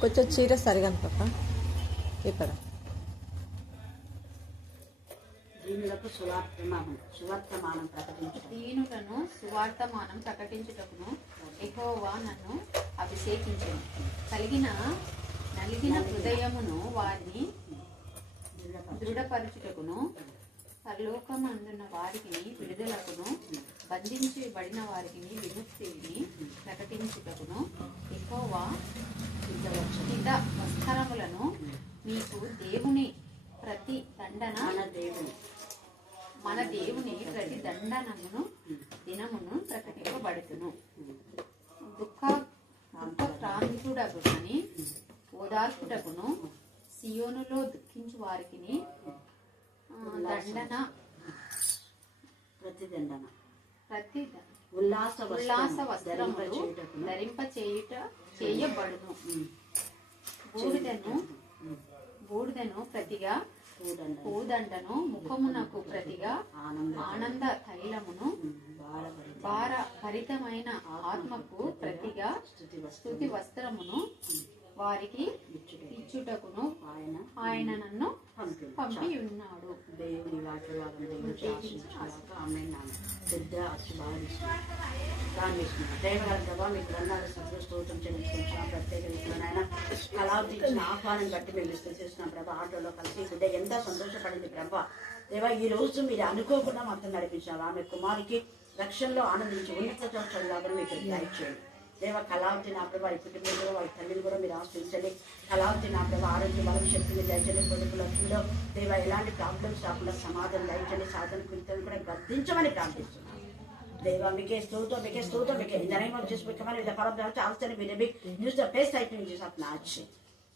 కొంచెం చీర సరిగా పాప ఇక్కడ దీనులకు సువార్తమానం ప్రకటించుటకును యెహోవా నన్ను అభిషేకించెను. నలిగిన హృదయమును వారిని దృఢపరచుటకును, పరలోకమందున్న వారికి విడుదలకును, బంధించబడిన వారికి విముక్తిని ప్రకటించుటకును, యెహోవా హిత వస్త్రములను మీకు దేవుని ప్రతి దండన మన దేవుని ప్రతి దండనమును దినమును ప్రకటింపబడుతును. దుఃఖక్రాంతుడగునని ఓదార్పుటకును, సియోనులో దుఃఖించు వారికి దండన ప్రతి ఉల్లాస వస్త్రములు చేయబడును. బూడిదను ప్రతిగా పూదండను, ముఖమునకు ప్రతిగా ఆనంద తైలమును, భారభరితమైన ఆత్మకు ప్రతిగా స్తుతి వస్త్రమును వారికి ఇచ్చుటకును ఆయన నన్ను పంపి ఉన్నాడు. దేవుని మీకు రంగాల స్తోత్రం చెల్లించుకుంటున్నాం. ప్రత్యేక విషయంలో కళావతి ఇచ్చిన ఆహ్వానం బట్టి మేము చేస్తున్నాం ప్రభా. ఆటోలో కలిసి బిడ్డ ఎంత సంతోషపడింది ప్రభా. దేవా ఈ రోజు మీరు అనుకోకుండా మొత్తం నడిపించారు. ఆమె కుమారికి రక్షణలో ఆనందించి ఉన్నత చదువులాగా మీకు దయచేయండి. దేవ కళావతి నా ప్రభా, ఈ కుటుంబం కూడా వాళ్ళ తల్లిని కూడా మీరు ఆశ్రయించండి. కళావతి నా ప్రభా ఆరోగ్య బలం శక్తిని దయచండి. కొడుకు లక్ష్మిలో దేవ ఎలాంటి ప్రాబ్లమ్స్ రాకుండా సమాధానం దయచండి. సాధన కృత్యాన్ని కూడా గద్దించమని ప్రార్థిస్తున్నాను. దేవ మీకే స్తోత్రం, మీకే స్తోత్రం, మీకే in the name of Jesus we command with the power of the Holy Spirit we rebuke use the best item in Jesus name.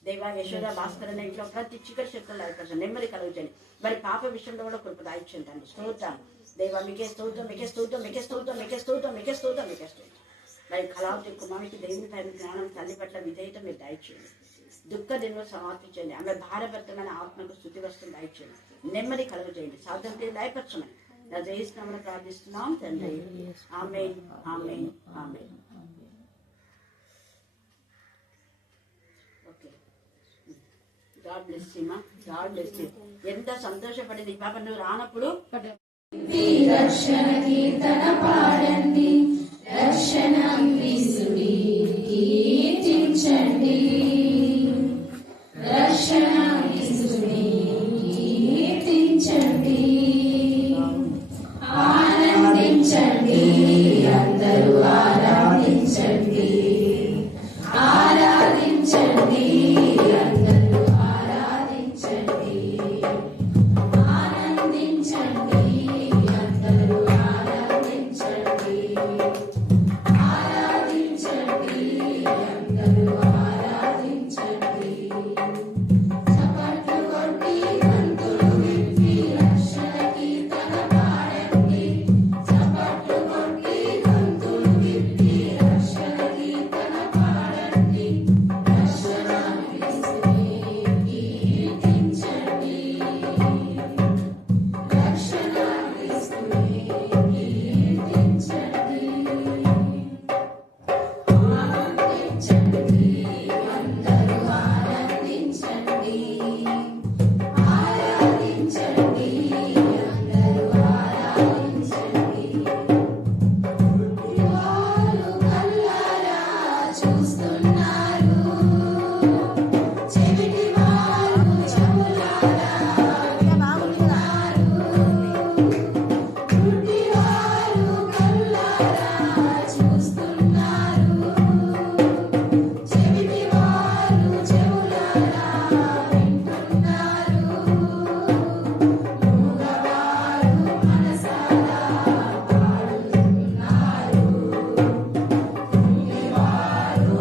దేవ యశోద భాస్కర్ అనే ఇంట్లో ప్రతి చికెన్ శక్తులు అయిపోతుంది. నెమ్మది కలుగుతుంది. మరి పాప విషయంలో కూడా కృప దాయిచ్చండి. స్తోత్రం దేవ మీకే స్తోత్రం, మీకే స్తోత్రం, మీకే స్తోత్రం, మీకే స్తోత్రం, మీకే స్తోత్రం, మీకే స్తోత్రం. మరి కళావతి కుమారికి దేవుని పైన జ్ఞానం, తల్లి పట్ల విధేయత మీరు దయచేయండి. దుఃఖ దినములు సమాప్తించండి. ఆమె భారభరితమైన ఆత్మకు స్థుతి వస్తుంది దయచేయండి. నెమ్మది కలుగుచేయండి. సాధన దయపరచమని జయిస్తున్నామని ప్రార్థిస్తున్నాం తండ్రి. ఆమేన్, ఆమేన్, ఆమేన్. ఓకే, గాడ్ బ్లెస్ యు మా, గాడ్ బ్లెస్ యు. ఎంత సంతోషపడింది ఈ పాప. నువ్వు రానప్పుడు రక్షణ కీర్తన పాడండి, రక్షణ క్రీస్తుని కీర్తించండి, రక్షణ క్రీస్తుని కీర్తించండి, ఆనందించండి, అందరూ ఆరాధించండి, ఆరాధించండి, అందరూ ఆరాధించండి, ఆనందించండి, అందరూ ఆరాధించండి, ఆరాధించండి, అందరూ ఆరాధించండి. చప్పట్లు కొట్టి గంతులు విప్పి రక్షణ కీర్తన పాడండి, చప్పట్లు కొట్టి గంతులు విప్పి రక్షణ కీర్తన పాడండి, రక్షణ క్రీస్తుని కీర్తించండి, రక్షణ క్రీస్తుని కీర్తించండి, ఆనందించండి, అందరూ ఆనందించండి, ఆరాధించండి, అందరూ ఆరాధించండి. వారు కళ్ళారా చూస్తున్నారు, చెవిటి వారు చెవులారా వింటున్నారు, గుడ్డి వారు కళ్ళారా చూస్తున్నారు, చెవిటి వారు చెవులారా వింటున్నారు, మూగవారు మనసారా పాడుతున్నారు, కుంటివారు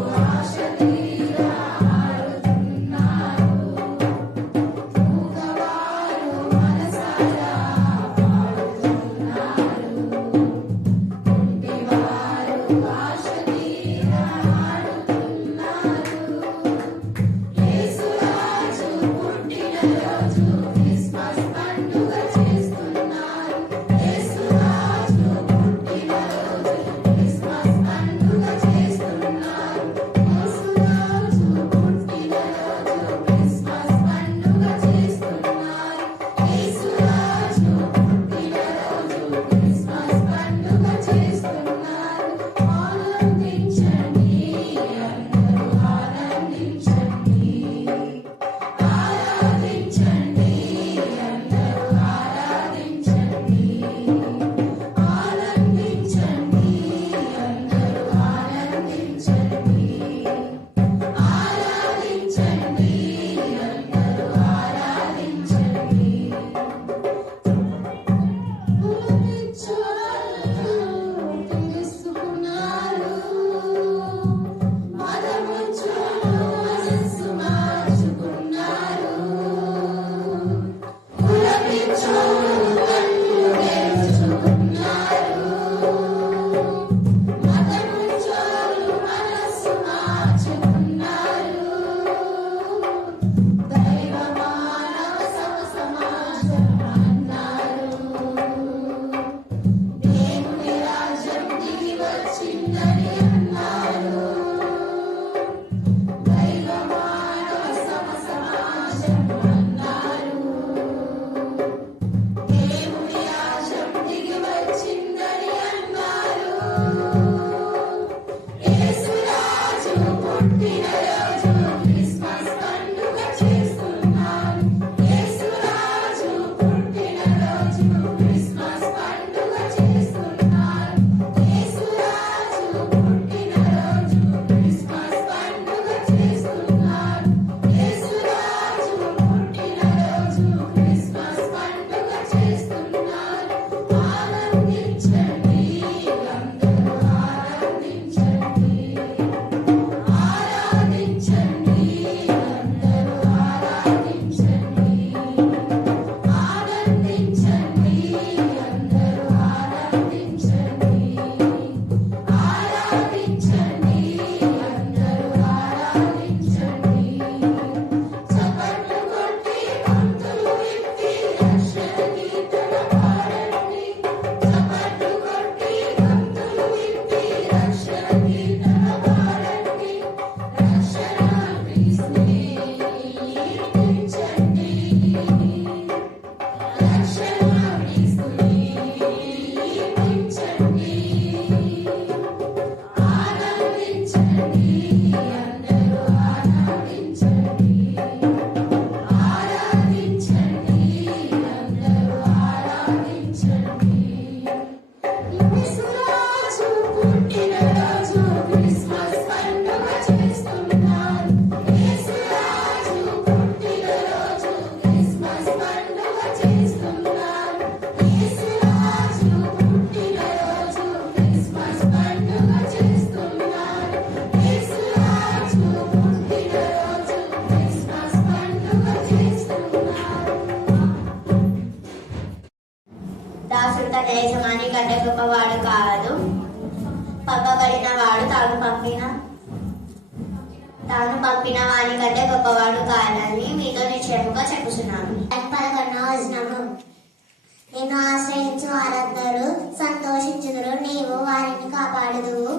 పుట్టినరోజు క్రిస్మస్ పండుగ చేస్తున్నాం. యేసురాజు పుట్టినరోజు క్రిస్మస్ పండుగ చేస్తున్నాం. యేసురాజు పుట్టినరోజు క్రిస్మస్ పండుగ చేస్తున్నాం. యేసురాజు పుట్టినరోజు క్రిస్మస్ పండుగ చేస్తున్నాం. ఆనందించండి అందరూ ఆనందించండి. ఆరాధించండి అందరూ ఆరాధించండి. ఆనందించండి అందరూ ఆనందించండి. ఆరాధించండి అందరూ ఆరాధించండి. చప్పట్లు కొట్టి గొంతులు విప్పి రక్షణ కీర్తన పాడండి. చప్పట్లు కొట్టి గొంతులు విప్పి రక్షణ కీర్తన పాడండి. రక్షణ క్రీస్తుని కీర్తించండి. రక్షణ క్రీస్తుని కీర్తించండి. ఆనందించండి అందరూ ఆనందించండి. ఆరాధించండి అందరూ ఆరాధించండి. యేసురాజు పుట్టినరోజు క్రిస్మస్ పండుగ చేస్తున్నాం. యేసురాజు పుట్టినరోజు క్రిస్మస్ పండుగ చేస్తున్నాం. యేసురాజు పుట్టినరోజు క్రిస్మస్ పండుగ చేస్తున్నాం. యేసురాజు పుట్టినరోజు క్రిస్మస్ పండుగ చేస్తున్నాం. దాసుడు తన యజమాని కంటే గొప్పవాడు కాదు. పంపబడిన వాడు తాను పంపిన వాని కంటే గొప్పవాడు కాదని మీతో నిశ్చయముగా చెప్పుచున్నాను. 11వ వచనము. నేను ఆశ్రయించు వారందరూ సంతోషించుదురు, నీవు వారిని కాపాడుదువు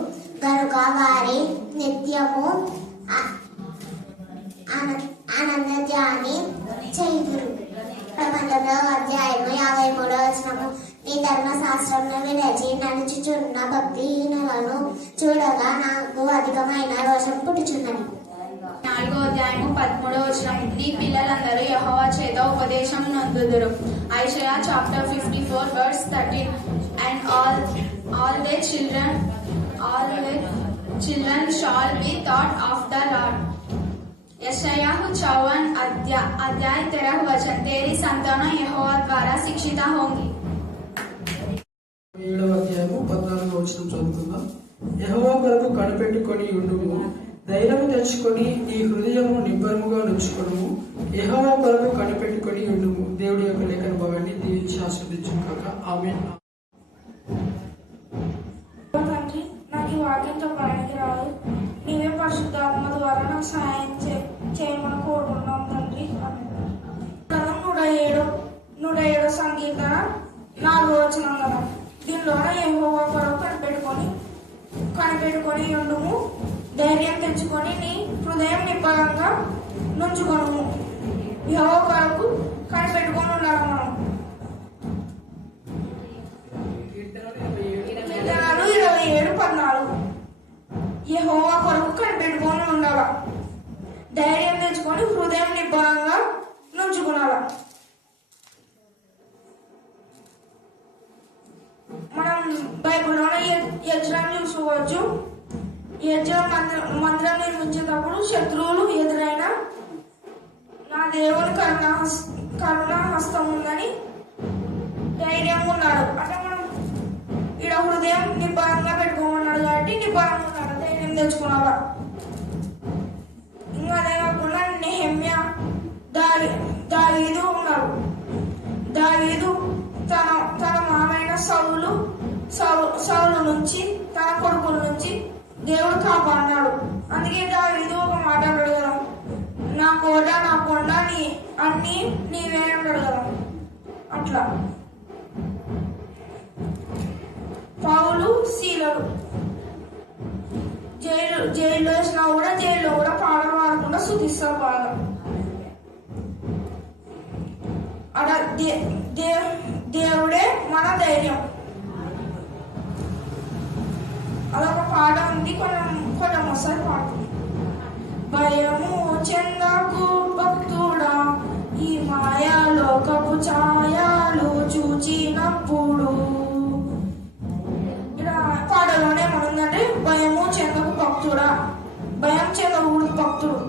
గనుక వారి నిత్యము ఆనందధ్యాని చేయుదురు. 19వ అధ్యాయము 53వ వచనము. నీ ధర్మశాస్త్రంను విరచి నడుచుచున్న భక్తిహీనులను చూడగా నాకు అధికమైన రోషం పుట్టుచున్నది. 4వ అధ్యాయము 13వ వచనం. నీ పిల్లలందరూ యెహోవా చేత ఉపదేశం నొందుదురు. ఐషయా chapter 54 verse 13. And all their children shall be taught of the Lord. यशायाहू 54 अध्याय 13 वचन. तेरी संतानें यहोवा द्वारा शिक्षित होंगी. 7వ అధ్యాయము 14వ వచనం చదువుకుందాం. యెహోవా కొరకు కనిపెట్టుకొని ఉండుము, ధైర్యము తెచ్చుకొని నీ హృదయము నిబ్బరముగా నుంచుకొనుము. యెహోవా కొరకు కనిపెట్టుకొని ఉండుము. దేవుడి యొక్క లేఖన భాగాన్ని దీవించి ఆస్వాదించును కాక. ఆమేన్. తండ్రి, నాకు ఈ వాక్యం చెప్పడానికి రాదు. నీవే పరిశుద్ధాత్మ ద్వారా నాకు సహాయం చేయమని కోరుకుంటున్నాం తండ్రి. 107 సంకీర్తన 4వ వచనం కదా. దీనిలోనే యెహోవా కొరకు కనిపెట్టుకొని ఉండుము, ధైర్యం తెచ్చుకొని నీ హృదయం నిబ్బరంగా నుంచుకొనుము. యెహోవా కొరకు కనిపెట్టుకొని ఉండాలి మనం. కీర్తనలు 27:14. యెహోవా కొరకు కనిపెట్టుకొని ఉండాల, ధైర్యం తెచ్చుకొని హృదయం నిబ్బరంగా నుంచుకునాల. మనం బైబిల్లోనే యెజ్రాను చూసుకోవచ్చు. యెజ్రా మందిరం నిర్మించేటప్పుడు శత్రువులు ఎదురైన నా దేవుని కరుణా హస్తం ఉందని ధైర్యం ఉన్నాడు. అంటే మనం ఈడ హృదయం నిబ్బరంగా పెట్టుకోమన్నాడు కాబట్టి నిబ్బరంగా ఉన్నాడు, ధైర్యం తెచ్చుకున్నాడు. ఇంకా అదే కాకుండా నెహెమ్యా, దావీదు ఉన్నారు. దావీదు తన మామైన సౌలు నుంచి, తన కొడుకుల నుంచి దేవుడు కాపాడినాడు. అందుకే దావీదు ఒక మాట అన్నాడు కదా, నా కోట నా కొండ అన్ని నీవే అన్నాడు కదా. అట్లా పౌలు శీలలు జైల్లో వేసినా కూడా జైల్లో కూడా పాటలు పాడకుండా స్తుతిస్తారు బాగా. అడ దేవుడే మన ధైర్యం. అదొక పాట ఉంది, కొంచెం ఒకసారి పాడుతుంది. భక్తుడు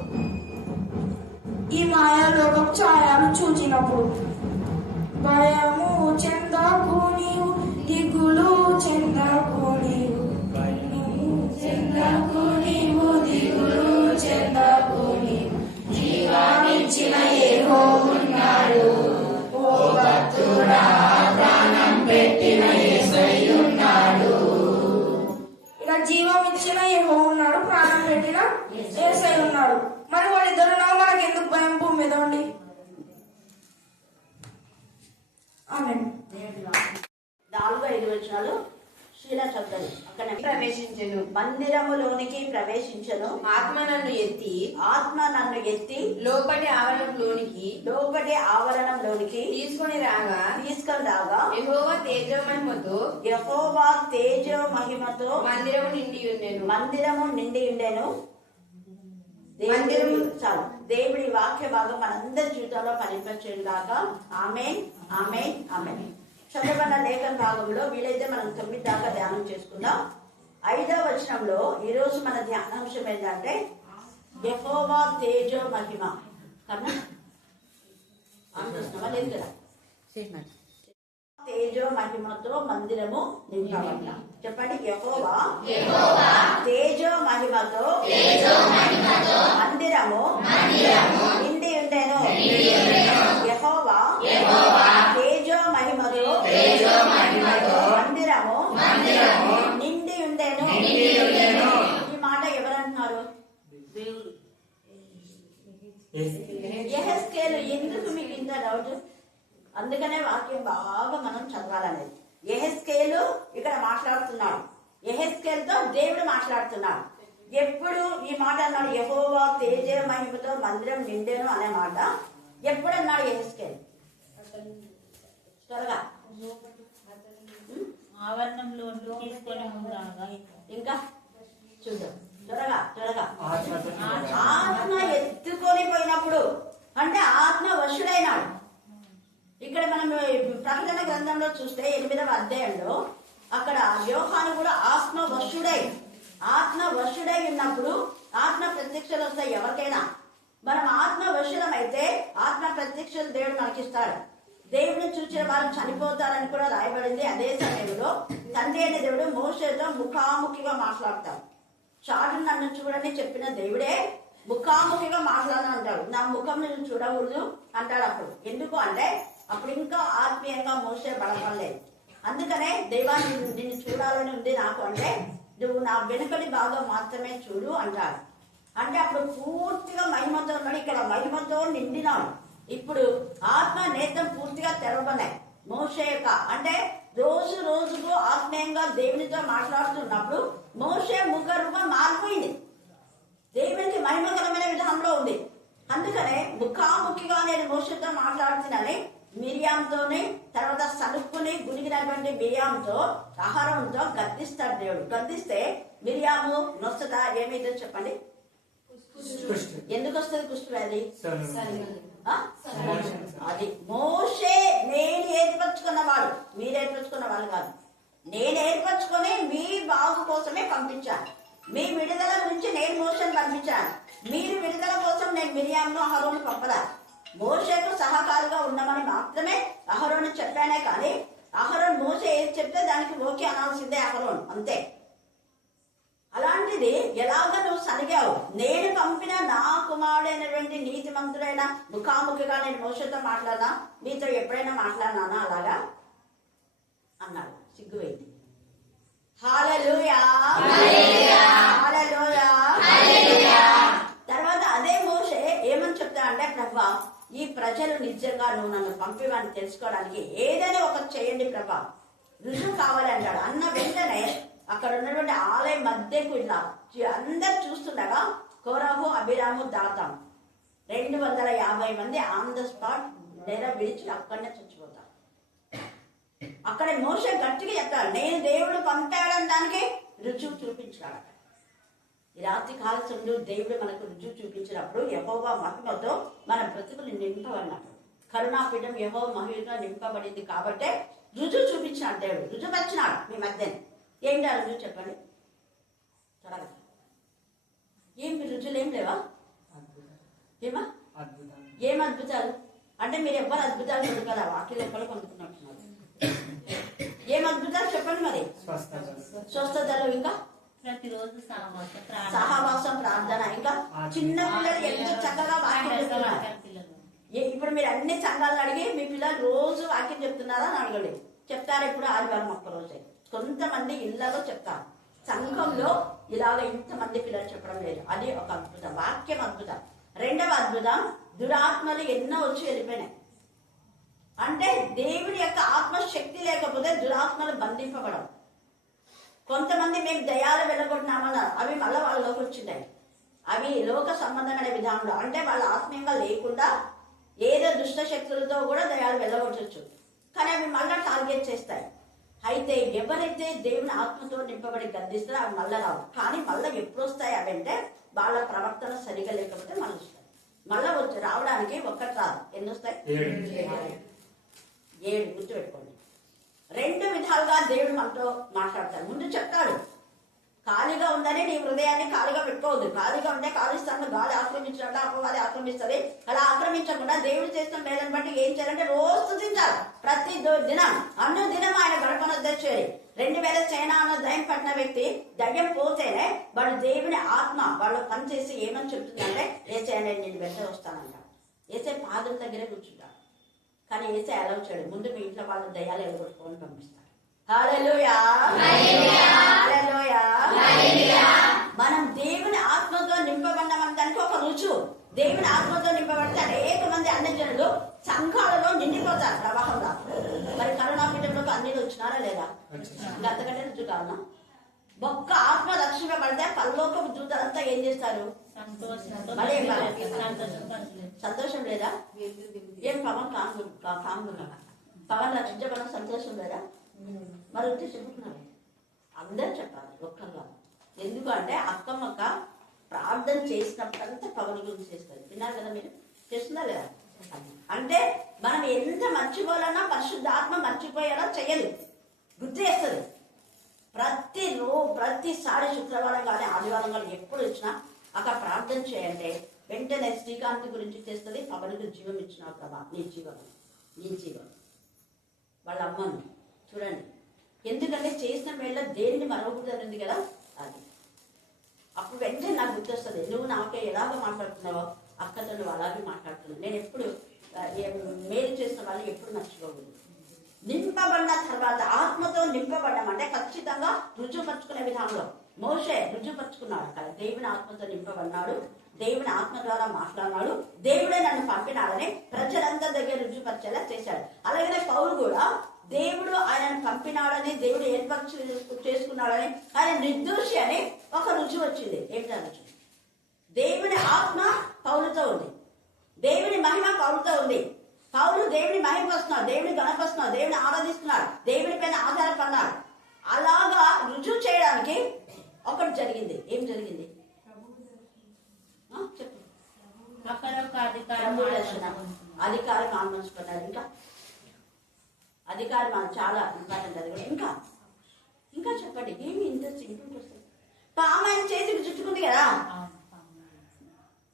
ఈ మాయాలోకం ఛాయలు చూచినప్పుడు భయము చెందకు నీవు, దిగులు చెందకు నీవు, భయము చెందకు నీవు, దిగులు చెందకు నీవు, జీవాన్నిచ్చిన యెహోవా ఉన్నాడు. ఓ భక్తుడా, ప్రాణం పెట్టిన యేసయ్య ఉన్నాడు. ఇలా జీవం ఇచ్చిన యెహోవా ఉన్నాడు, ప్రాణం పెట్టిన యేసయ్య ఉన్నాడు. మరి వాళ్ళిద్దరు మనకి ఎందుకు భయం భూమి మీద ఉండి? ఆమేన్. 4-5 వచనాలు శీలా చదువు. అక్కడ ప్రవేశించెను. మందిరములోనికి ప్రవేశించను. ఆత్మ నన్ను ఎత్తి లోపటి ఆవరణంలోనికి తీసుకొని రాగా యెహోవా తేజో మహిమతో మందిరము నిండి ఉండెను. చాలు. దేవుడి వాక్య భాగం మనందరి జీవితంలో ఫలింపచేయను గాక. ఆమేన్, ఆమేన్, ఆమేన్. చదవబడిన లేఖన భాగంలో వీలైతే మనం 9 దాకా ధ్యానం చేసుకుందాం. 5వ వచనంలో ఈరోజు మన ధ్యానాంశం ఏంటంటే యెహోవా తేజో మహిమ. కన్నా అనుకుంటున్నావా? లేదు కదా. తేజో మహిమతో మందిరము నింపబడ్డ. చెప్పండి. యెహోవా తేజో మహిమతో మందిరము నిండి ఉండెను. యెహోవా తేజో మహిమతో మందిరము నిండి ఉండెను. ఈ మాట ఎవరంటున్నారు? యెహెజ్కేలు. ఎందుకు మీకు ఇంత డౌట్? అందుకనే వాక్యం బాగా మనం చదవాలనేది. యెహెజ్కేలు ఇక్కడ మాట్లాడుతున్నాడు. యెహెజ్కేలుతో దేవుడు మాట్లాడుతున్నాడు. ఎప్పుడు ఈ మాట అన్నాడు? యెహోవా తేజ మహిమతో మందిరం నిండెను అనే మాట ఎప్పుడు అన్నాడు యెహెజ్కేలు? త్వరగా ఆవరణంలో తీసుకొని ఇంకా చూద్దాం. త్వరగా ఆత్మ ఎత్తుకొని పోయినప్పుడు అంటే ఆత్మ వశుడైనాడు. ఇక్కడ మనం ప్రకటన గ్రంథంలో చూస్తే 8వ అధ్యాయంలో అక్కడ యోహాను కూడా ఆత్మ వశుడై ఉన్నప్పుడు ఆత్మ ప్రత్యక్షలు వస్తాయి ఎవరికైనా. మనం ఆత్మ వశుడమైతే ఆత్మ ప్రత్యక్షలు దేవుడు మనకిస్తాడు. దేవుడిని చూసిన వారు చనిపోతారని కూడా రాయబడింది. అదే సమయంలో తండ్రి అనే దేవుడు మోషేతో ముఖాముఖిగా మాట్లాడతాడు. చాటు నన్ను చూడని చెప్పిన దేవుడే ముఖాముఖిగా మాట్లాడాలంటాడు. నా ముఖం నేను చూడకూడదు అంటాడు. అప్పుడు ఎందుకు అంటే అప్పుడు ఇంకా ఆత్మీయంగా మోసే బలపడలేదు. అందుకనే దేవా నిన్ను చూడాలని ఉంది నాకు అంటే నువ్వు నా వెనుకటి భాగం మాత్రమే చూడు అంటాడు. అంటే అప్పుడు పూర్తిగా మహిమతో ఉన్నాడు. ఇక్కడ మహిమతో నిండినాడు. ఇప్పుడు ఆత్మ నేత్రం పూర్తిగా తెరవబడినాయి. మోషే యొక్క అంటే రోజుకు ఆత్మీయంగా దేవునితో మాట్లాడుతున్నప్పుడు మోషే ముఖ రూపం మారిపోయింది. దేవునికి మహిమకరమైన విధానంలో ఉంది. అందుకనే ముఖాముఖిగా నేను మోషేతో మాట్లాడుతున్నానని మిరియాంతోనే తర్వాత సలుపుని గురిగినటువంటి మిరియాంతో ఆహారంతో గద్దిస్తాడు దేవుడు. గద్దిస్తే మిరియాము నొస్తదా? ఏమైతే చెప్పండి. ఎందుకు వస్తుంది కుష్ఠవ్యాధి? అది మోషే నేను ఏర్పరచుకున్నవాడు, మీరు ఏర్పరచుకున్న వాళ్ళు కాదు. నేను ఏర్పరచుకొని మీ బాగు కోసమే పంపించాను. మీ విడుదల గురించి నేను మోషేను పంపించాను. మీరు విడుదల కోసం నేను మిరియామును అహరోను పంపదా. మోషేకు సహకారిగా ఉన్నామని మాత్రమే అహరోను చెప్పానే కానీ అహరోన్ మోషే ఏది చెప్తే దానికి ఓకే అనాల్సిందే అహరోన్, అంతే. అలాంటిది ఎలాగ నువ్వు సరిగావు? నేను పంపిన నా కుమారుడైనటువంటి నీతిమంతుడైన ముఖాముఖిగా నేను మోషేతో మాట్లాడినా, మీతో ఎప్పుడైనా మాట్లాడినానా అలాగా అన్నాడు. సిగ్గుపోయింది. హల్లెలూయా, హల్లెలూయా. తర్వాత అదే మోషే ఏమని చెప్తా అంటే, ప్రభా ఈ ప్రజలు నిజంగా నువ్వు నన్ను పంపివని తెలుసుకోవడానికి ఏదైనా ఒకటి చేయండి ప్రభా, రుజువు కావాలి అంటాడు. అన్న వెంటనే అక్కడ ఉన్నటువంటి ఆలయం మధ్యకు ఇలా అందరు చూస్తుండగా కోరాహు, అభిరాము, దాతాం 250 మంది ఆన్ ద స్పాట్ డెర విడిచి అక్కడనే చచ్చిపోతారు. అక్కడ మోషే గట్టిగా చెప్తాడు, నేను దేవుడు పంపాడని దానికి రుజువు చూపించాడు. ఈ రాత్రి కాలశంలో దేవుడు మనకు రుజువు చూపించినప్పుడు యెహోవా మహిమతో మన బ్రతుకులు నింపబడినప్పుడు కరుణాపీఠం యెహోవా మహిమతో నింపబడింది కాబట్టి రుజువు చూపించినాడు దేవుడు. రుజువు వచ్చినాడు మీ మధ్యనే. ఏంటి ఆ రుజువు చెప్పండి త్వరగా. ఏం రుజువులు ఏం లేవా? ఏమా ఏం అద్భుతాలు అంటే మీరు ఎవ్వరు అద్భుతాలు కొనుక్కోరా వాటిలో ఎక్కడ కొనుక్కున్నట్టున్నారు. ఏం అద్భుతాలు చెప్పండి మరి. స్వస్థతలు, ఇంకా ప్రతిరోజు సహవాసం, ప్రార్థన, ఇంకా చిన్న పిల్లలు ఎంత చక్కగా వాక్యం చెప్తున్నారు. ఇప్పుడు మీరు అన్ని సంఘాలను అడిగి మీ పిల్లలు రోజు వాక్యం చెప్తున్నారా అని అడగండి. చెప్తారు ఎప్పుడు? ఆదివారం ఒక్క రోజే. కొంతమంది ఇళ్లలో చెప్తారు. సంఘంలో ఇలాగ ఇంతమంది పిల్లలు చెప్పడం లేదు. అది ఒక అద్భుతం. వాక్యం అద్భుతం. రెండవ అద్భుతం, దురాత్మలు ఎన్నో వచ్చి వెళ్ళిపోయినాయి. అంటే దేవుని యొక్క ఆత్మశక్తి లేకపోతే దురాత్మలు బంధింపబడం. కొంతమంది మేము దయాలు వెళ్ళగొట్టినామన్నారు, అవి మళ్ళీ వాళ్ళలోకి వచ్చినాయి. అవి లోక సంబంధమైన విధానంలో, అంటే వాళ్ళ ఆత్మీయంగా లేకుండా ఏదో దుష్ట శక్తులతో కూడా దయాలు వెళ్ళగొట్టచ్చు. కానీ అవి మళ్ళా టార్గెట్ చేస్తాయి. అయితే ఎవరైతే దేవుని ఆత్మతో నింపబడి గద్దిస్తారో అవి మళ్ళా రావు. కానీ మళ్ళీ ఎప్పుడు వస్తాయి అవంటే వాళ్ళ ప్రవర్తన సరిగా లేకపోతే మళ్ళీ వస్తాయి. మళ్ళా వచ్చి రావడానికి ఒక్కటి రాదు. ఎన్ని వస్తాయి? 7. గుర్తుపెట్టుకోండి. 2 విధాలుగా దేవుడు మనతో మాట్లాడతాడు. ముందు చెప్తాడు, ఖాళీగా ఉందని నీ హృదయాన్ని ఖాళీగా పెట్టుకోవద్దు. ఖాళీగా ఉంటే ఖాళీ స్థానంలో గాలి ఆక్రమించినట్టు అపవాది ఆక్రమిస్తుంది. అలా ఆక్రమించకుండా దేవుడు చేస్తున్న మేలను బట్టి ఏం చేయాలంటే రోజు స్తుతించాలి. ప్రతి దినం దినం ఆయన గడపనొద్ద చేరి 2000 సేనాను దయ్యం పట్టిన వ్యక్తి దయ్యం పోతేనే వాడు దేవుని ఆత్మ వాళ్ళు పనిచేసి ఏమని చెప్తుందంటే ఏసే నేను వెంట వస్తానంట. ఏసే పాదం దగ్గరే కూర్చుంటాడు. కానీ ఏసే ఎలా వచ్చాడు? ముందు మీ ఇంట్లో వాళ్ళ దయ్యాలు ఎగగొట్టుకొని పంపిస్తాడు. హల్లెలూయా, హల్లెలూయా. మనం దేవుని ఆత్మతో నింపబడ్డామంటానికి ఒక రుజువు. దేవుని ఆత్మతో నింపబడితే అనేక మంది అన్ని జనులు సంఘాలలో నిండిపోతారు ప్రవాహంగా. మరి కరోనా పీఠంలోకి అన్ని వచ్చినారా లేదా? అంతకంటే రుజువు కావునా? ఒక్క ఆత్మ రక్షింపబడితే పరలోకపు దూతలంతా ఏం చేస్తారు? సంతోషం లేదా? ఏం పవన్ కామున్నా పవన్ రక్షించబడిన సంతోషం లేదా? మరి ఉంటే చెప్పుకున్నారు. అందరూ చెప్పాలి ఒక్కరుగా. ఎందుకంటే అక్కమ్మక్క ప్రార్థన చేసినప్పుడంతా పవన్ గురించి చేస్తారు. విన్నారు కదా మీరు? చేస్తుందా లేదా? అంటే మనం ఎంత మర్చిపోవాలన్నా పరిశుద్ధాత్మ మర్చిపోయాలో చెయ్యదు, గుర్తు చేస్తుంది. ప్రతిసారి శుక్రవారం కానీ ఆదివారం కానీ ఎప్పుడు వచ్చినా అక్కడ ప్రార్థన చేయండి. వెంటనే శ్రీకాంత్ గురించి చేస్తుంది. పవన్కి జీవం ఇచ్చినావు ప్రభా, నీ జీవం వాళ్ళ అమ్మను చూడండి. ఎందుకంటే చేసిన వేళ దేన్ని మరవకూడదు కదా. అది అప్పుడు వెంటనే నాకు గుర్తొస్తుంది, నువ్వు నాకే ఎలాగ మాట్లాడుతున్నావో అక్కతో నువ్వు అలాగే మాట్లాడుతున్నావు. నేను ఎప్పుడు మేలు చేసిన వాళ్ళు ఎప్పుడు మర్చిపోకూడదు. నింపబడిన తర్వాత ఆత్మతో నింపబడ్డం అంటే ఖచ్చితంగా రుజువుపరుచుకునే విధానంలో మోషే రుజువుపరుచుకున్నాడు కదా. దేవుని ఆత్మతో నింపబడినాడు, దేవుని ఆత్మ ద్వారా మాట్లాడినాడు, దేవుడే నన్ను పంపినాడని ప్రజలందరి దగ్గర రుజువుపరిచేలా చేశాడు. అలాగనే పౌలు కూడా దేవుడు ఆయనను పంపినాడని, దేవుడు ఏర్పరచు చేసుకున్నాడని, ఆయన నిర్దోషి అని ఒక రుజువు వచ్చింది. ఏమిటా రుజువు? దేవుని ఆత్మ పౌలుతో ఉంది, దేవుని మహిమ పౌలుతో ఉంది. పౌలు దేవుని మహిమపరుస్తున్నాడు, దేవుని గణపరుస్తున్నాడు, దేవుని ఆరాధిస్తున్నాడు, దేవుని పైన ఆధారపడినాడు. అలాగా రుజువు చేయడానికి ఒకటి జరిగింది. ఏం జరిగింది చెప్పు. అధికారం ఆన్మర్చుకున్నారు. ఇంకా అధికారం చాలా ఇంపార్టెంట్. అది కూడా ఇంకా చెప్పండి. ఏమి ఇంత సింపుల్ వస్తుంది? పాము ఆయన చేతికి చుట్టుకుంది కదా.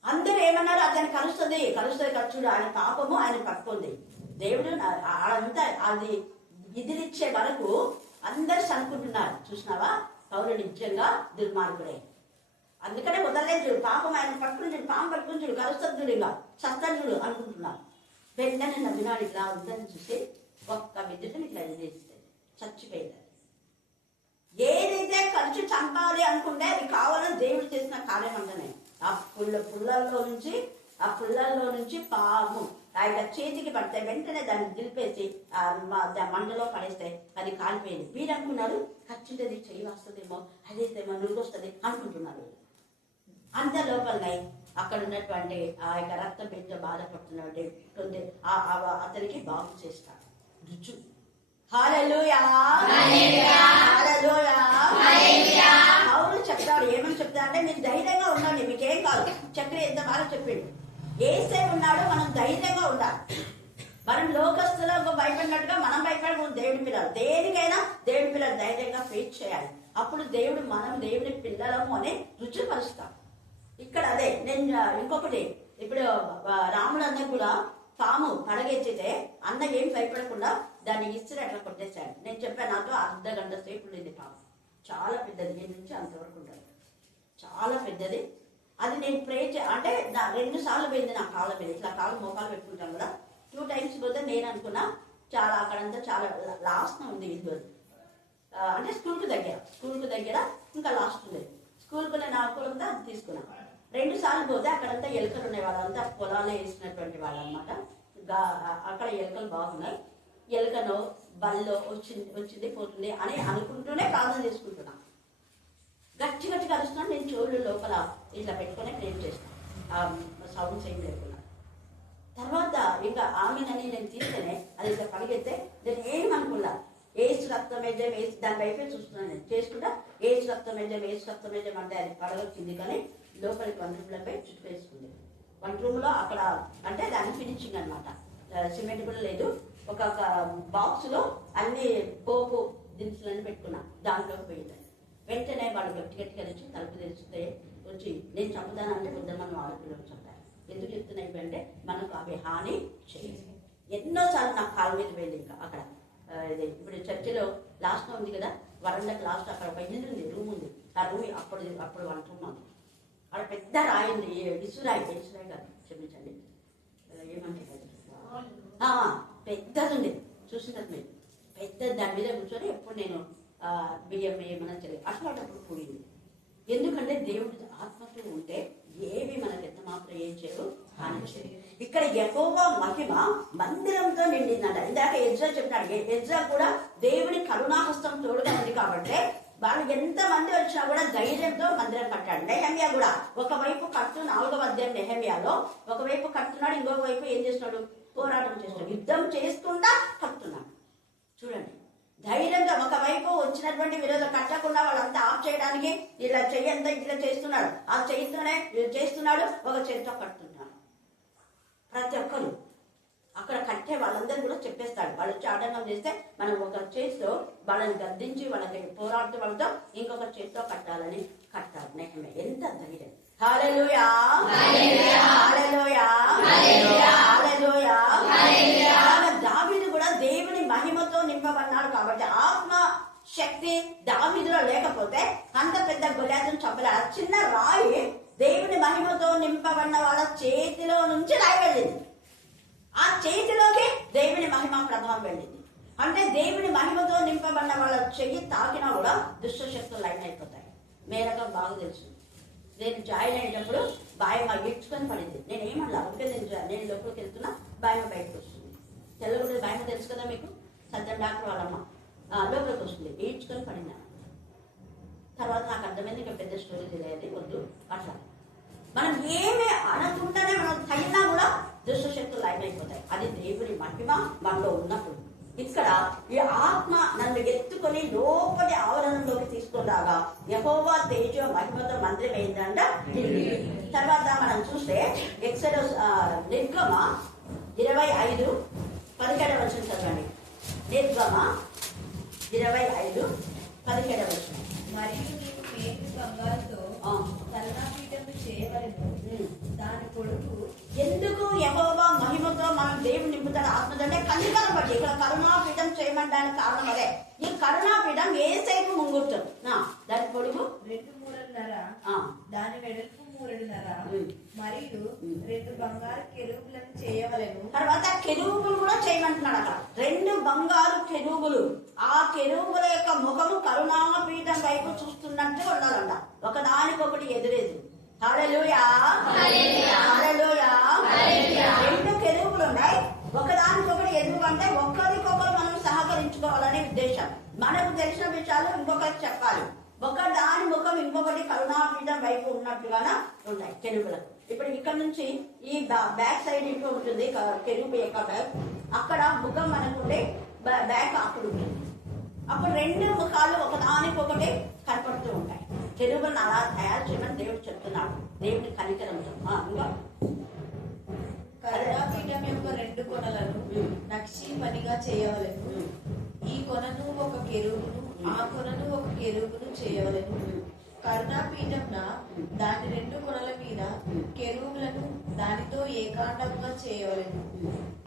అందరూ ఏమన్నారు? అతను కలుస్తుంది ఖర్చుడు. ఆయన పాపము ఆయన పట్టుకుంది. దేవుడు అంతా అది విధిలిచ్చే వరకు అందరు అనుకుంటున్నారు. చూసినావా, పౌరుడు నిజంగా దుర్మార్గుడే. అందుకనే వదలలేదు. చూడు, పాపం ఆయన పట్టుకుని చూడు, పాము పట్టుకుని చూడు, కలుస్తుంది చూడు, ఇంకా సస్తాను చూడు అనుకుంటున్నారు. వెంటనే నవ్వినాడు. ఇట్లా ఉందని చూసి ఒక్క విద్యుత్తుని ఇట్లా ఎదిరిస్తే చచ్చిపోయింది. ఏదైతే ఖర్చు చంపాలి అనుకుంటే అది కావాలని దేవుడు చేసిన కార్యం అంటనే. ఆ పుల్లల్లో నుంచి పాము ఆయన చేతికి పడితే వెంటనే దాన్ని దిలిపేసి మంటలో పడేస్తే అది కాలిపోయింది. వీరు అనుకున్నారు ఖర్చుంటది, చెయ్యి వస్తుందేమో, అదేమో నురుగు వస్తుంది అనుకుంటున్నారు. అంత లోపలనే అక్కడ ఉన్నటువంటి ఆ యొక్క రక్తం పెంచ బాధపడుతున్నటువంటి అతనికి బాగు చేస్తాడు రుచు. హల్లెలూయా, హల్లెలూయా. పౌలు చెప్తాడు, ఏమని చెప్తా అంటే మీరు ధైర్యంగా ఉండండి, మీకేం కాదు. చక్రి ఎంత బాగా చెప్పిండు. ఏసే ఉన్నాడు, మనం ధైర్యంగా ఉండాలి. మనం లోకస్తులకు భయపడినట్టుగా మనం భయపడకూడదు. దేవుడి పిల్లలు దేనికైనా దేవుడి పిల్లలు ధైర్యంగా ఫేస్ చేయాలి. అప్పుడు దేవుడు మనం దేవుడి పిల్లలము అని రుచిపరుస్తాం. ఇక్కడ అదే నేను ఇంకొకటి ఇప్పుడు ఇప్పుడు రాముడు అన్న కూడా పాము పడగెత్తితే అన్న ఏం భయపడకుండా దాన్ని ఇస్త్రీ అట్లా కొట్టేశాడు. నేను చెప్పాను, నాతో అర్ధ గంట సేపు ఉండేది పాము. చాలా పెద్దది, నేను నుంచి అంతవరకు ఉంటుంది, చాలా పెద్దది. అది నేను అంటే 2 సార్లు పోయింది నా కాళ్ళ మీద. ఇట్లా కాళ్ళు మోకాలు పెట్టుకుంటాం కదా, 2 టైమ్స్ పోతే నేను అనుకున్నా చాలా అక్కడంతా చాలా లాస్ట్ ఉంది ఇల్లు. అంటే స్కూల్కి దగ్గర ఇంకా లాస్ట్ ఉంది. స్కూల్కి నేను ఆకులంతా తీసుకున్నా. 2 సార్లు పోతే అక్కడంతా ఎలుకలు ఉన్నాయి, వాళ్ళంతా పొలాలు వేసినటువంటి వాళ్ళు అనమాట. అక్కడ ఎలుకలు బాగున్నాయి. ఎలుకను బల్లో వచ్చింది పోతుంది అని అనుకుంటూనే ప్రార్థన చేసుకుంటున్నా. గట్టి కలుస్తున్నాను. నేను చెవులు లోపల ఇట్లా పెట్టుకుని క్రియేట్ చేస్తాను, సౌండ్స్ ఏం లేకుండా. తర్వాత ఇంకా ఆమెనని నేను తీస్తేనే అది ఇట్లా పడిగెత్తే నేను ఏమనుకున్నా, ఏసు రక్తమేజం వేసి దాని వైపే చూస్తున్నాను. నేను చేసుకుంటా ఏసు రక్తమేజం అంటే అది పడగొచ్చింది. కానీ లోపలికి 1 రూమ్లపై చుట్టూ వేసుకుంది. 1 రూమ్లో అక్కడ అంటే దాన్ని ఫినిషింగ్ అనమాట, సిమెంట్ కూడా లేదు. ఒక బాక్స్లో అన్ని పోపు దినుసులన్నీ పెట్టుకున్నా, దాంట్లోకి పోయింది. వెంటనే వాళ్ళు గట్టి కలిసి తలుపు తెరిస్తే వచ్చి నేను చంపుతానంటే బుద్ధమని ఆడపిల్లలు చంపారు. ఎందుకు చెప్తున్నాయి అంటే మనకు అవి హాని చేయదు. ఎన్నోసార్లు నాకు కాళ్ళ మీద పోయింది. ఇంకా అక్కడ ఇప్పుడు చర్చిలో లాస్ట్లో ఉంది కదా, వరండాకి లాస్ట్ అక్కడ ఒక ఇల్లు ఉంది, రూమ్ ఉంది. ఆ రూమ్ అప్పుడు 1 రూమ్ ఉంది. అక్కడ పెద్ద రాయి ఉంది, ఇసురాయి కాదు, క్షమించండి, ఏమంటే పెద్దది ఉంది. చూసినది మీరు పెద్ద దాని మీద కూర్చొని ఎప్పుడు నేను బియ్యం ఏమన్నా తెలియదు అట్లాంటప్పుడు పోయింది. ఎందుకంటే దేవుడి ఆత్మతో ఉంటే ఏవి మనకు ఎంత మాత్రం ఏం చేయరు, హాని చేయరు. ఇక్కడ యెహోవా మహిమ మందిరంతో నిండిందంట. ఇందాక ఎజ్రా చెప్పినాడు, ఎజ్రా కూడా దేవుని కరుణాహస్తం తోడుగా ఉంది కాబట్టి వాళ్ళు ఎంత మంది వచ్చినా కూడా ధైర్యంతో మందిరం కట్టాడు. నెహెమ్యా కూడా ఒకవైపు కట్టు 4వ అధ్యాయం నెహెమ్యాలో ఒకవైపు కట్టున్నాడు, ఇంకొక వైపు ఏం చేస్తున్నాడు, పోరాటం చేస్తున్నాడు, యుద్ధం చేసుకుంటా కట్టున్నాడు. చూడండి ధైర్యంగా ఒకవైపు వచ్చినటువంటి విరోధం కట్టకుండా వాళ్ళంతా ఆఫ్ చేయడానికి ఇలా చెయ్యంతా ఇట్లా చేస్తున్నాడు, ఆ చెయ్యితోనే చేస్తున్నాడు, ఒక చేతితో కట్టుతున్నాడు. ప్రతి ఒక్కరు అక్కడ కట్టే వాళ్ళందరూ కూడా చెప్పేస్తాడు. వాళ్ళు వచ్చి ఆటంకం చేస్తే మనం ఒక చేతితో వాళ్ళని గద్దించి వాళ్ళకి పోరాడుతూ వాళ్ళతో ఇంకొక చేతితో కట్టాలని కట్టాలి. నెహెమ్యా ఎంత ధైర్యం! హల్లెలూయా, హల్లెలూయా, హల్లెలూయా, హల్లెలూయా. దావీదు కూడా దేవుని మహిమతో నింపబడ్డాడు కాబట్టి ఆత్మ శక్తి దావీదులో లేకపోతే అంత పెద్ద గొలియాతును చంపలేడు. చిన్న రాయి దేవుని మహిమతో నింపబడిన వాళ్ళ చేతిలో నుంచి రాయి వెళ్ళింది, ఆ చేతిలోకి దేవుని మహిమ ప్రభావం వెళ్ళింది. అంటే దేవుని మహిమతో నింపబడిన వాళ్ళ చెయ్యి తాకినా కూడా దుష్ట శక్తులు లైన్ అయిపోతాయి. మేరకం బాగా తెలుసు. నేను జాయిన్ అయ్యేటప్పుడు బాయమ్మ ఈడ్చుకొని పడింది. నేను ఏమన్నా నేను లోపలికి వెళ్తున్నా, బాయమ్మ బయటకు వస్తుంది. తెల్లగుడ్డ బాయమ్మ తెలుసు కదా మీకు, సత్యం డాక్టర్ వాళ్ళమ్మ లోపలికి వస్తుంది, ఈడ్చుకొని పడింది. తర్వాత నాకు అర్థమైంది ఇంకా పెద్ద స్టోరీ తెలియదు, వద్దు. అట్లా మనం ఏమి అనకుండానే మనం తగినా కూడా దుష్ట శక్తులు లైన్ అయిపోతాయి. అది దేవుని మహిమ మనలో ఉన్నప్పుడు. ఇక్కడ ఈ ఆత్మ నన్ను ఎత్తుకొని లోపలి ఆవరణలోకి తీసుకురాగా యెహోవా తేజో మహిమతో మందిరం ఏంటంట. తర్వాత మనం చూస్తే ఎక్సోడస్ నిర్గమ 25:17 చదవండి. నిర్గమ 25:17. మరియు నీకు మేలు బంగారుతో కరుణాపీఠము చేయవలెను. దాని కొడుకు ఎందుకు యెహోవా మహిమతో మనం దేవుని నింపుతాడు ఆత్మదంటే కనికరం బట్టి. ఇక్కడ కరుణాపీఠం చేయమంటానికి కారణం అదే. ఈ కరుణాపీఠం యేసయ్యకు ముంగుర్తం. దాని పొడుగు 2 మూరలున్నర, దాని వెడల్పు 3:30 మరియు 2 బంగారు కెరూబులను చేయవలెను. తర్వాత కెరూబులు కూడా చేయమంటున్నాడు. అక్కడ 2 బంగారు కెరూబులు. ఆ కెరూబుల యొక్క ముఖము కరుణాపీఠం వైపు చూస్తున్నట్టు ఉండాలంట, ఒకదానికొకటి ఎదురేది. హల్లెలూయా, హల్లెలూయా. 2 కెరూబులు ఉన్నాయి, ఒకదానికొకటి ఎదురు. అంటే ఒకరికొకరు మనం సహకరించుకోవాలనే ఉద్దేశం. మనకు తెలిసిన విషయాలు ఇంకొకరికి చెప్పాలి. ఒక దాని ముఖం ఇంకొకటి కరుణాపీఠం వైపు ఉన్నట్టుగానే ఉన్నాయి కెరూబులకు. ఇప్పుడు ఇక్కడ నుంచి ఈ బ్యాక్ సైడ్ ఇంకో ఉంటుంది కెరూబు యొక్క బ్యాక్, అక్కడ ముఖం మనకుంటే బ్యాక్ అప్పుడు ఉంటుంది. అప్పుడు 2 ముఖాలు ఒకదానికొకటి కనపడుతూ ఉంటాయి. కెరూబులను అలా తయారు చేయమని దేవుడు చెప్తున్నాడు, దేవుడి కనికరంతో. ఇంకా కరుణాపీఠం యొక్క 2 కొనలను నక్షి పనిగా చేయవలెను. ఈ కొనను ఒక కెరూబును, ఆ కొనను ఒక కెరూబును చేయవలెను. కరుణాపీఠంన దాని 2 కొనల మీద కెరూబులను దానితో ఏకాండంగా చేయవలెను.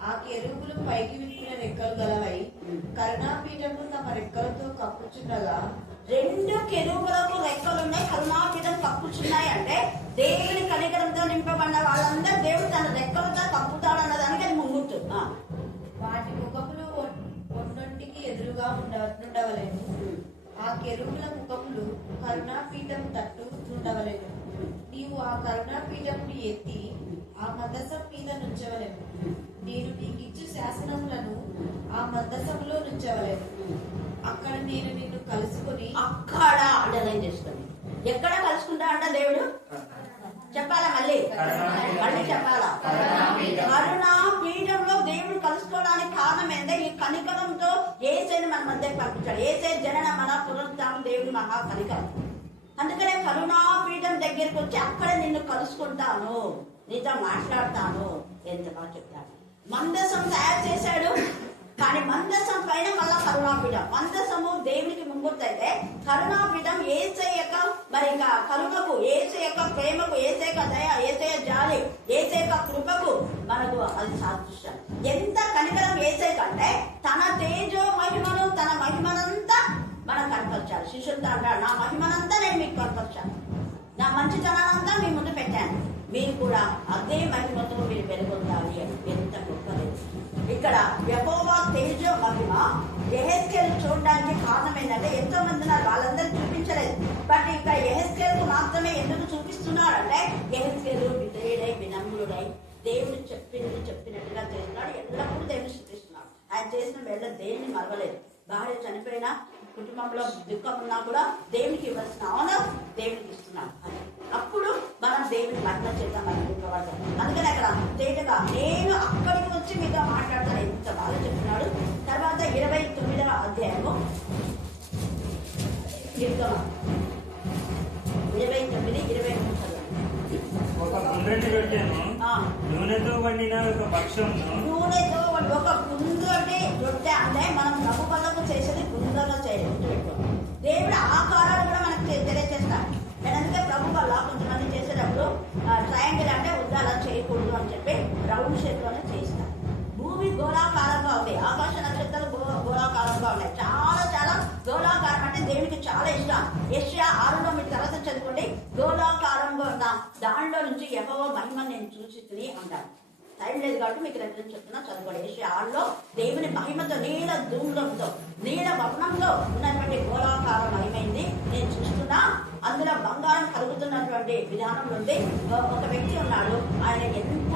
ఆ కెరూబులు పైకి విప్పిన రెక్కలు గలవై కరుణాపీఠము తమ రెక్కలతో కప్పుచుండగా, 2 కెరూబులకు రెక్కలున్నాయి, కరుణాపీఠం కప్పుచున్నాయి. అంటే దేవుని కనికరంతో నింపబడిన వాళ్ళందరూ దేవుడు తన రెక్కలతో కప్పుతాడు అన్నదానికి అది ముంగుర్తు. వాటి ముఖములు ఒండొంటికి ఎదురుగా ఉండవలేను. ఆ కెరూబుల ముఖములు కరుణాపీఠం తట్టు ఉండవలేను. నీవు ఆ కరుణాపీఠముని ఎత్తి ఆ మందసం మీద నుంచవలేను. నేను నీకిచ్చు శాసనములను ఆ మందసములో నుంచవలేను. అక్కడ నేను నిన్ను కలుసుకొని, అక్కడ అండర్లైన్ చేసుకోండి. ఎక్కడ కలుసుకుంటా అంట దేవుడు? చెప్పాలా? మళ్ళీ చెప్పాలా? కరుణాపీఠంలో దేవుడు కలుసుకోవడానికి కారణం ఏంటంటే ఈ కనికరంతో యేసుని మన మధ్యకి పంపించాడు. యేసే జనన మన పునరుద్ధానం దేవుడు మహా కనికరం. అందుకనే కరుణాపీఠం దగ్గరికి వచ్చి అక్కడ నిన్ను కలుసుకుంటాను, నీతో మాట్లాడతాను. ఎంత బాగా చెప్తాను. మందసం తయారు చేశాడు, కానీ మందసం పైన మళ్ళా కరుణాపీఠం. మందసము దేవునికి ముంగుర్తయితే కరుణాపీఠం యేసయ్యక మరి కరుణకు, యేసయ్యక ప్రేమకు, యేసయ్యక దయ, యేసయ్య జాలి, యేసయ్యక కృపకు మనకు అది సాదృశ్యం. ఎంత కనికరం యేసయ్య కంటే తన తేజో మహిమను, తన మహిమనంతా మనం కనపరిచాడు. శిష్యులతో అంటాడు, నా మహిమనంతా నేను మీకు కనపరిచాను, నా మంచితనానంతా మీ ముందు పెట్టాను, మీరు కూడా అదే మహిమతో మీరు వెలుగొందాలి అని. ఎంత గొప్పది! ఇక్కడ యెహోవా తేజో మహిమ యెహెజ్కేలు చూడడానికి కారణం ఏంటంటే ఎంతో మంది ఉన్నారు, వాళ్ళందరూ చూపించలేదు. బట్ ఇక్కడ యెహెజ్కేలుకు మాత్రమే ఎందుకు చూపిస్తున్నాడంటే యెహెజ్కేలు విధేయుడై వినమ్రుడై దేవుడు చెప్పినట్టుగా చేస్తున్నాడు. ఎల్లప్పుడూ దేవుని చూపిస్తున్నాడు. ఆయన చేసిన వేళ దేవుని మరవలేదు. భార్య చనిపోయినా, కుటుంబంలో దుఃఖం ఉన్నా కూడా దేవునికి ఇవ్వాల్సిన ఆనర్ దేవునికి ఇస్తున్నాడు. అప్పుడు మనం దేవుని మహిమ చేత మనం నింపబడతాం. అందుకని అక్కడ తేటగా నేను అక్కడికి వచ్చి మీతో మాట్లాడతాను. ఎంత బాగా చెప్తున్నాడు. తర్వాత 29వ అధ్యాయము 29-23 ఒక గుండ్రటి రొట్టెను నూనెతో వండిన ఒక భక్ష్యమును, నూనెతో ఒక గుండ్రటి రొట్టె అంటే మనం నవ్వు పళ్ళకు చేసేది గుండ్రగా చేయలేదు. దేవుడు ఆకారాలు కూడా మనకు తెలియజేస్తాడు. నేను అందుకే ప్రభు వల్ల కొంతమంది చేసేటప్పుడు ట్రయాంగిల్ అంటే ఉద్దాలా చేయకూడదు అని చెప్పి రౌండ్ షేప్ లోనే చేస్తాను. భూమి గోళాకారంగా ఉంది, ఆకాశ నక్షత్రాలు గోళాకారంగా ఉన్నాయి. చాలా చాలా గోళాకారం అంటే దేవునికి చాలా ఇష్టం. యెషయా 6లో మీరు తర్వాత చదువుకోండి. గోళాకారంగా ఉన్న దానిలో నుంచి యెహోవా మహిమ నేను చూసి తిని అంటాను. టైం లేదు కాబట్టి మీకు రెఫరెన్స్ చెప్తున్నా, చదువుకోండి. యెషయా 6లో దేవుని మహిమతో, నీల ధూమ్రంతో, నీల వర్ణంలో ఉన్నటువంటి గోళాకార మహిమైంది నేను చూస్తున్నా. అందులో బంగారం కలుగుతున్నటువంటి విధానం ఉంది. ఒక వ్యక్తి ఉన్నాడు, ఆయన ఎంత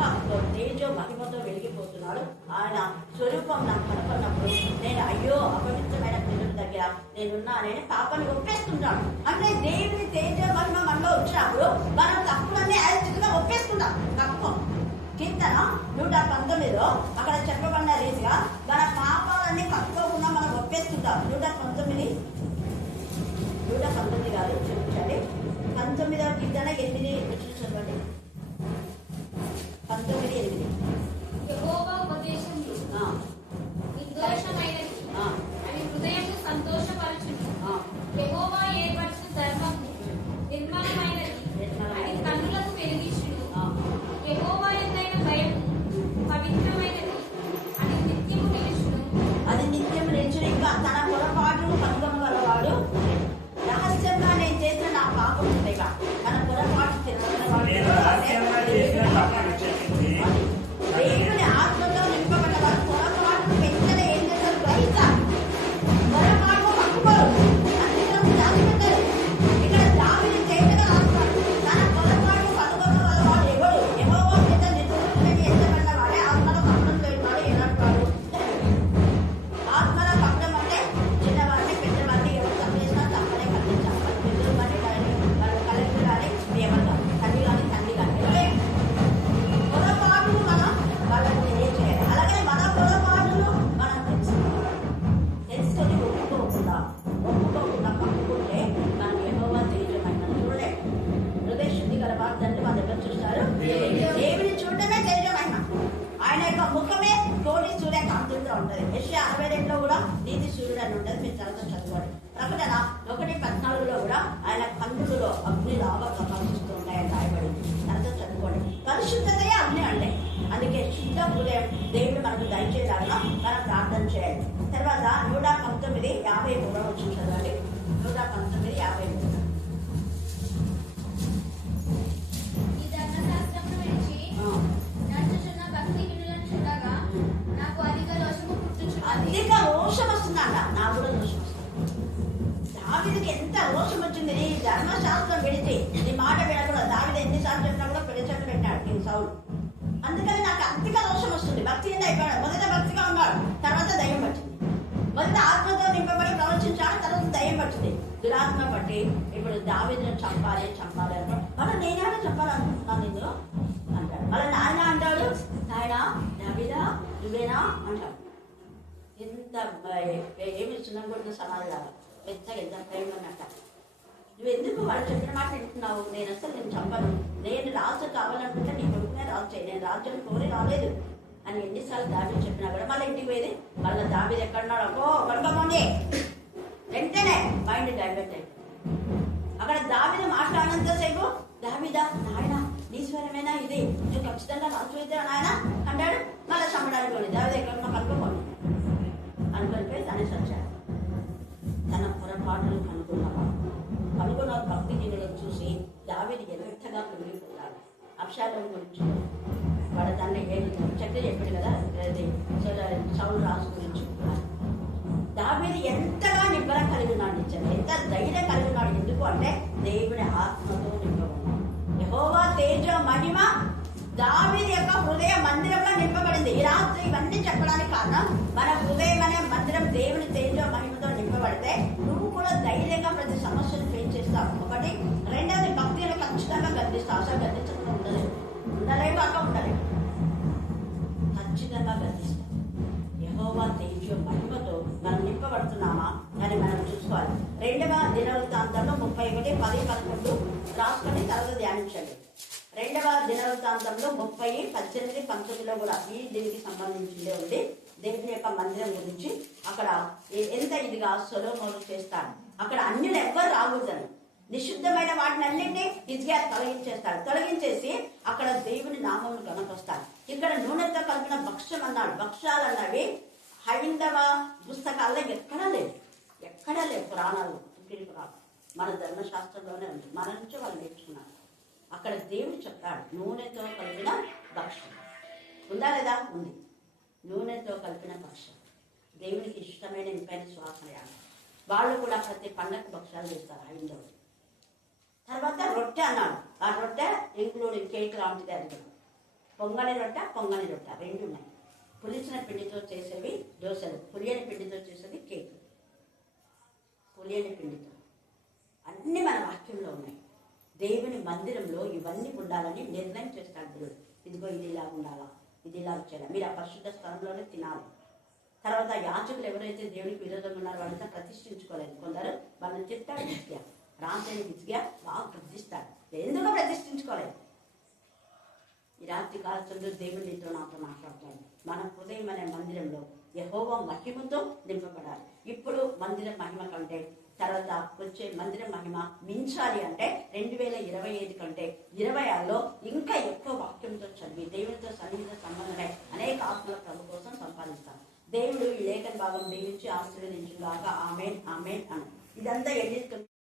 తేజో మహిమతో వెలిగిపోతున్నాడు. ఆయన స్వరూపం నాకు కనపడినప్పుడు నేను అయ్యో అపవిత్రమైన పిల్లల దగ్గర నేనున్నానని పాపని ఒప్పేసుకుంటాను. అంటే దేవుని తేజో మహిమ మనలో వచ్చినప్పుడు మనం తప్పులన్నీ యాజిగా ఒప్పేసుకుంటాం. తప్పు కీర్తన 119లో అక్కడ చెప్పబడిన రీతిగా మన పాపాలన్నీ కప్పుకోకుండా మనం ఒప్పేసుకుంటాం. 119 కాదు, చూపించాలి. 19వ కీర్తన 8 చదవండి. 19:8 యెహోవా ఉపదేశము నిర్దోషమైనది అని హృదయము సంతోషపరచును. యెహోవా ఏర్పరచు ధర్మము నిర్మలమైనది అని కన్నులకు వెలిగించును. యెహోవా ఎందైన భయము పవిత్రమైనది అని నిత్యము నిలుచును. అది నిత్యం నిలిచిన. ఇంకా తన పొరపాటు కనుగొనగలవాడు. రహస్యంగా నేను చేసిన నా పాపం ఉండేగా తన పొరపాటు దేవుని ఆత్మతో నింపబడ్డ వారు పొరపాటు వెంటనే ఏం చేస్తారు? గ్రహిస్తారు. పొరపాటు పట్టుకోరు, అందుకని దాచిపెట్టారు. ఇక్కడ దావిని తేటగా రాస్తాడు. తన పొరపాటు కనుగొనగలవాడు ఎవడు? యెహోవా చేత నిర్దోషులని ఎంచబడిన వాడే ఆత్మలో కపటం లేనివాడు ఎలాంటివాడు? ఆత్మలో కపటం అంటే చిన్నవాడిని పెద్దవాడిని ఎవరు తప్పు చేసినా తప్పనే ఖండించాలి. వాళ్ళు పెద్దలు కానీ వాళ్ళు కలెక్టర్ కానీ ఏమంటారు, తల్లి కానీ తండ్రి కానీ పొరపాటును మనం వాళ్ళకు తెలియజేయాలి. అలాగే మన పొరపాటును మనం తెలుసుకొని ఒప్పుకోకుండా పట్టుకుంటే మనం యెహోవా తేజమైన చూడలే. హృదయ శుద్ధి గల వార్తలు మన దగ్గర చూస్తారు. దేవుని చూడడమే తేజమైన. ఆయన యొక్క ముఖమే కోటి సూర్య కాంతులతో ఉంటది. యెషయా 62లో కూడా నీతి సూర్యుడు అని ఉంటది. మీరు తర్వాత చదవండి. ప్రకటన 1:14లో కూడా ఆయన కన్నులలో అగ్ని లాగా ప్రకాశిస్తూ ఉంటాయని రాయబడింది. తర్వాత చదువుకోండి. పరిశుద్ధతయే అగ్ని అంటే అందుకే శుద్ధ హృదయం దేవుడు మనకు దయచేయాలని మనం ప్రార్థన చేయాలి. తర్వాత 119:53 వచ్చిన చదవండి. 119:53. ఈ ధర్మశాస్త్రమును విడిచి నడుచుచున్న భక్తిహీనులను చూడగా నాకు అధిక రోషము పుట్టుచున్నది. అధిక రోషం వస్తుందంట. నాకు కూడా రోషం వస్తుంది. దావీదుకి ఎంత రోషం వచ్చింది. నీ ధర్మశాస్త్రం విడిచి నీ మాట వినకూడదు. దావీదు ఎన్నిసార్లు చెప్పినా కూడా పెళ్లి పెట్టాడు కింగ్ సౌలు. అందుకని నాకు అధిక రోషం వస్తుంది. భక్తిహీన అయిపోయాడు. మొదట భక్తిగా ఉన్నాడు, తర్వాత దయ్యం పట్టింది. మొదట ఆత్మతో నింపబడి ప్రవచించాడు, తర్వాత దయ్యం పట్టింది. దురాత్మ పట్టి ఇప్పుడు దావీదును చంపాలి అంటాడు. మళ్ళీ నేనేమైనా చెప్పాలనుకుంటున్నాను నిన్ను అంటాడు. మళ్ళీ నాయన అంటాడు, నాయన దావీదా నువ్వేనా అంటాడు. ఎంత ఏమి చిన్నగొట్టిన సమాధానం పెద్దగా ఎంత ప్రేమ అన్నట్ట. నువ్వు ఎందుకు వాళ్ళు చెప్పిన మాట వింటున్నావు? నేను అసలు నేను చంపను. నేను రాజు కావాలనుకుంటే నీ కొడుకునే రాజు చేయి. నేను రాజ్యం కోరి రాలేదు అని ఎన్నిసార్లు దావీదు చెప్పినా కూడా మళ్ళీ ఇంటికి పోయేది. మళ్ళీ దావీదు ఎక్కడున్నాడు? అబ్బో కనుకోమండి వెంటనే మైండ్ డైవర్ట్ అయిపోయింది. అక్కడ దావీదు మాట్లాడినంతసేపు దావీదా నాయన నీ స్వరమేనా ఇది? నువ్వు ఖచ్చితంగా రాజు అయితే నాయన అంటాడు. మళ్ళీ చంపడానికి పోయి దావీదు ఎక్కడున్నా కనుకోమండి అనుకునిపోయి దాన్ని సచ్చాడు. తన పొరపాటును కనుక్కున్నాడు. భక్తిహీనులను చూసి దావీదు ఎంతగా పొంగిపోతాడు. అబ్షాలోము గురించి వాడు తండ్రి చక్కెర చెప్పాడు కదా, సౌలు రాజు గురించి దావీదు ఎంతగా నిబ్బరం కలిగి ఉన్నాడు. నిజంగా ఎంత ధైర్యం కలిగి ఉన్నాడు. ఎందుకు అంటే దేవుని ఆత్మతో నింపబడ్డాడు. యెహోవా తేజో మహిమ దావీదు యొక్క హృదయ మందిరంలో నింపబడింది. ఈ రాత్రి ఇవన్నీ చెప్పడానికి కారణం మన హృదయం అనే మందిరం దేవుని తేజో మహిమతో నింపబడితే నువ్వు కూడా ధైర్యంగా ప్రతి సమస్యను ఫేస్ చేస్తావు. ఒకటి. రెండవది భక్తిని ఖచ్చితంగా గర్దిస్తావు. అసలు గర్దించకుండా ఉండలేదు. ఉండలేవు అక్క ఉండలేవు. ఖచ్చితంగా గర్దిస్తావు. యెహోవా తేజో మహిమతో మనం నింపబడుతున్నామా అని మనం చూసుకోవాలి. 2వ దినవృత్తాంతంలో 31, 10, 11 రాసుకొని తర్వాత ధ్యానించండి. 2వ దినవృత్తాంతంలో 30, 18, 19లో కూడా ఈ దీనికి సంబంధించిందే ఉంది. దేవుని యొక్క మందిరం గురించి అక్కడ ఎంత ఇదిగా సొలొమోను చేస్తాడు. అక్కడ అన్యులు ఎవ్వరు రాకూడదని నిషిద్ధమైన వాటిని అన్నింటినీ హిజ్కియా తొలగించేస్తాడు. తొలగించేసి అక్కడ దేవుని నామమును గణపరుస్తాడు. ఇక్కడ నూనెతో కలిపిన భక్ష్యం అన్నాడు. భక్ష్యాలు అన్నవి హైందవ పుస్తకాల్లో ఎక్కడా లేవు. పురాణాలు మన ధర్మశాస్త్రంలోనే ఉంది. మన నుంచి వాళ్ళు నేర్చుకున్నారు. అక్కడ దేవుడు చెప్తాడు నూనెతో కలిపిన భక్ష్యం ఉందా లేదా? ఉంది. నూనెతో కలిపిన భక్ష్యం దేవునికి ఇష్టమైన ఇంపైన శ్వాసయాలు. వాళ్ళు కూడా ప్రతి పండగ భక్ష్యాలు చేస్తారు హైందవులు. తర్వాత రొట్టె అన్నాడు. ఆ రొట్టె ఇంక్లూడింగ్ కేక్ లాంటిది. అది పొంగని రొట్టె 2 ఉన్నాయి. పులిసిన పిండితో చేసేవి దోశలు, పులియని పిండితో చేసేది కేక్. పులియని పిండితో అన్ని మన వాక్యంలో ఉన్నాయి. దేవుని మందిరంలో ఇవన్నీ ఉండాలని నిర్ణయం చేస్తాడు దేవుడు. ఇదిగో ఇది ఇలా ఉండాలా, ఇది ఇలా చేయాలి. మీరు ఆ పరిశుద్ధ స్థలంలోనే తినాలి. తర్వాత యాజకులు ఎవరైతే దేవునికి విరోధంగా ఉన్నారో వాళ్ళంతా ప్రతిష్ఠించుకోలేదు. కొందరు వాళ్ళని చెప్తాడు హిజ్కియా, రాజైన హిజ్కియా బాగా ప్రతిష్ఠిస్తాడు. ఎందుకు ప్రతిష్ఠించుకోలేదు? ఈ రాత్రి కాలంలో దేవుడు నీతో నాతో మాట్లాడుతాడు. మన హృదయం అనే మందిరంలో యెహోవా మహిమతో నింపబడాలి. ఇప్పుడు మందిరం మహిమ కంటే తర్వాత వచ్చే మందిర మహిమ మించాలి అంటే 2025 కంటే 26లో ఇంకా ఎక్కువ వాక్యంతో చదివి దేవునితో సన్నిహిత సంబంధమై అనేక ఆత్మల ప్రభు కోసం సంపాదిస్తాం. దేవుడు ఈ లేఖన భాగం దీవించి ఆశీర్వదించుగాక. ఆమేన్ ఆమేన్ అని ఇదంతా ఎన్ని